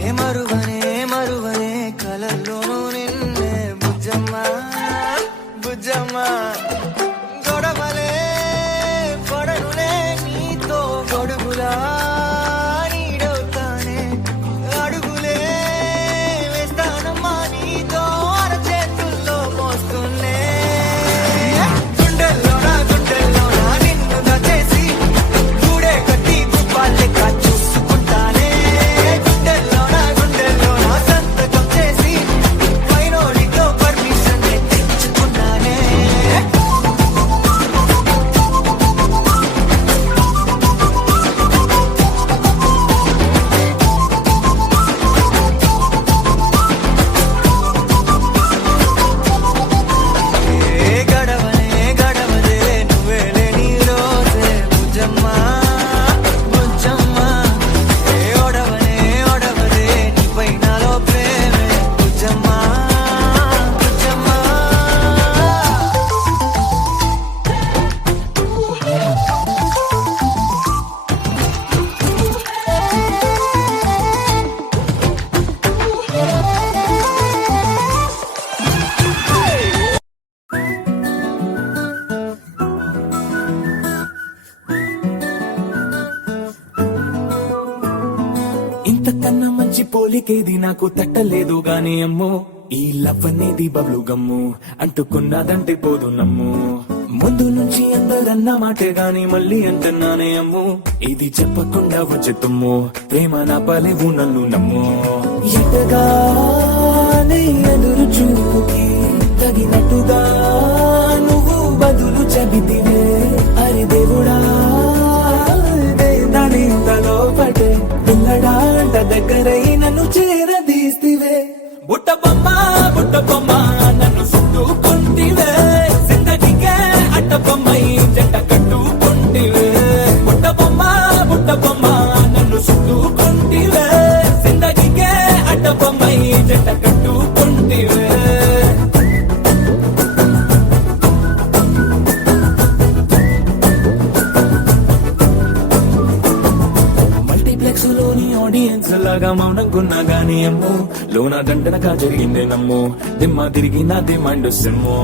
ఏ మరువనే మరువనే కలల్లోనూ నిన్నే బుజ్జమ్మ బుజ్జమ్మ గొడవలే పడనులే నీతో గొడుగులా నీడవుతానే అడుగులే వేస్తానమ్మా నీతో అరచేతుల్లో మోస్తున్నే గుండెల్లోనా నిన్నుగా చేసి గూడే కట్టి గుప్పాలెక్క చూసుకుంటానే గుండెల్లోనా సంతకం చేసి పైనోడితో పర్మిషన్ తెచ్చుకున్నానే గడవదే నువ్వే లేని రోజే బుజ్జమ్మ బుజ్జమ్మ ఓడవదే నీపై నాలో ప్రేమే బుజ్జమ్మ బుజ్జమ్మ ఇంతకన్నా మంచి పోలికేది నాకు తట్టలేదు గాని అమ్మో ఈ లవ్ అనేది బబ్లు గమ్ము అంటుకున్నదంటే పోదు నమ్ము ముందు నుంచి అందరన్న మాటే గాని మళ్ళీ అంటున్నానే అమ్ము ఇది చెప్పకుండా వచ్చే తుమ్ము ప్రేమ నా పలేవు నన్ను నమ్ము ఎటగానే ఎదురు చూపుకి తగినట్టుగా నువ్వు బదులు చెబితివే అరి దేవుడా దాని తలో పడే పిల్లడాంట దగ్గరై నన్ను చేరదీస్తివే బుట్ట బొమ్మ నన్ను చుట్టుకుంటివే జిందగీకే అట్ట బొమ్మై జంట కట్టుకుంటివే బుట్ట బొమ్మ నన్ను చుట్టుకుంటివే జిందగీకే అట్ట బొమ్మై జంట కట్టుకుంటివే మల్టీప్లెక్స్ లోని ఆడియన్స్ లాగా మౌనంకున్నా గానీ అమ్ము లోన గంటనగా జరిగిందే నమ్ము దిమ్మ తిరిగి నాదే మైండ్ సిమ్ము